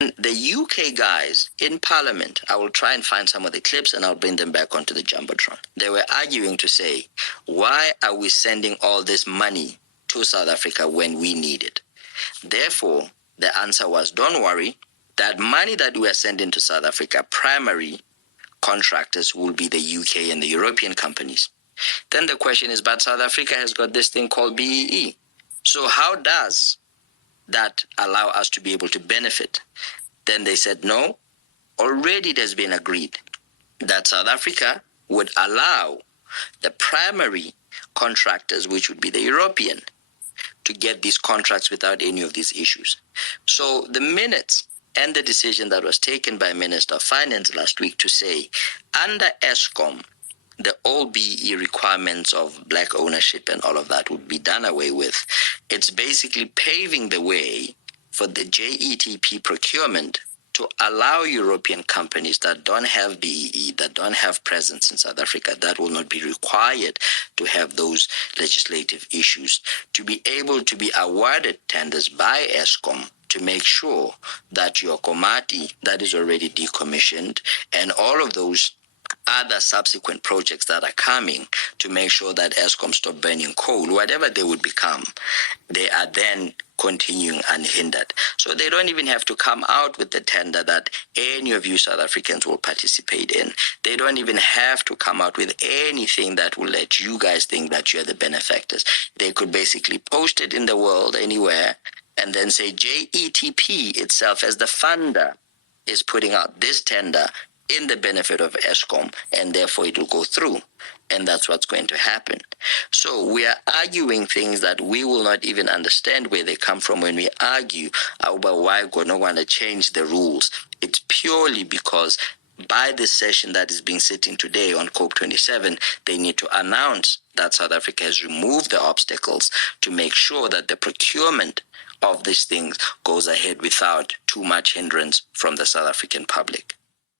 the UK guys in Parliament, I will try and find some of the clips and I'll bring them back onto the Jumbotron. They were arguing to say, why are we sending all this money to South Africa when we need it? Therefore, the answer was, don't worry, that money that we are sending to South Africa, primary contractors will be the UK and the European companies. Then the question is, but South Africa has got this thing called BEE. So how does that allow us to be able to benefit? Then they said, no, already it has been agreed that South Africa would allow the primary contractors, which would be the European, to get these contracts without any of these issues. So the minutes and the decision that was taken by Minister of Finance last week to say, under Eskom, the old BE requirements of black ownership and all of that would be done away with. It's basically paving the way for the JETP procurement to allow European companies that don't have BEE, that don't have presence in South Africa, that will not be required to have those legislative issues, to be able to be awarded tenders by Eskom to make sure that your Komati that is already decommissioned and all of those other subsequent projects that are coming to make sure that Eskom stop burning coal, whatever they would become, they are then continuing unhindered. So they don't even have to come out with the tender that any of you South Africans will participate in. They don't even have to come out with anything that will let you guys think that you're the benefactors. They could basically post it in the world anywhere and then say JETP itself as the funder is putting out this tender in the benefit of Eskom, and therefore it will go through. And that's what's going to happen. So we are arguing things that we will not even understand where they come from when we argue about why Godogwana change the rules. It's purely because by this session that is being sitting today on COP27, they need to announce that South Africa has removed the obstacles to make sure that the procurement of these things goes ahead without too much hindrance from the South African public.